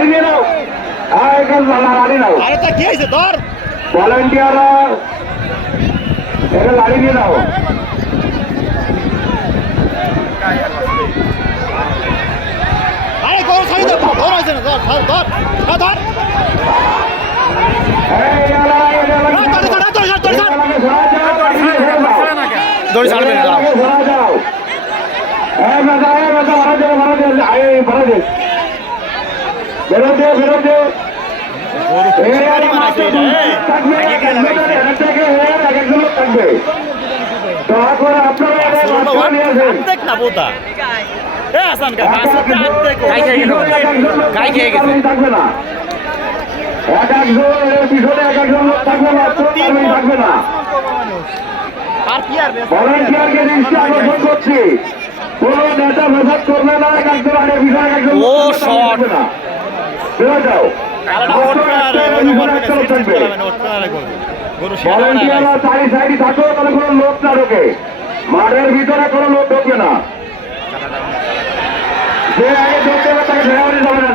লাড়ি নিয়ে নাও, লাড়ি নাও। আরে তা কি হয়েছে ধর ভলেন্টিয়াররা এটা লাড়ি নিয়ে নাও। আরে গরু ছাড়ি ধর ধর হয়েছে না ধর ধর ধর ধর দড়ি ছাড়বে না দেখ না বোতা এ হাসান কা গাই খেয়ে গেল গাই খেয়ে গেছে থাকবে না, এক একজন এর পিছনে এক একজন লোক থাকবে না, থাকবে না। আর কি আর ভলেন্টিয়ারকে দৃষ্টি আকর্ষণ করছি, কোন নেতা মেসাজ করবে না, এক একজন আগে পিছনে এক একজন ও শট না, বেরো যাও। ভলেন্টিয়াররা চারি সাইডে থাকো, তাহলে কোনো লোক না ঢোকে, মাঠের ভিতরে কোনো লোক ঢোকবে না। যে আগে ঢুকতে হবে তাকে ধরে যাবে না।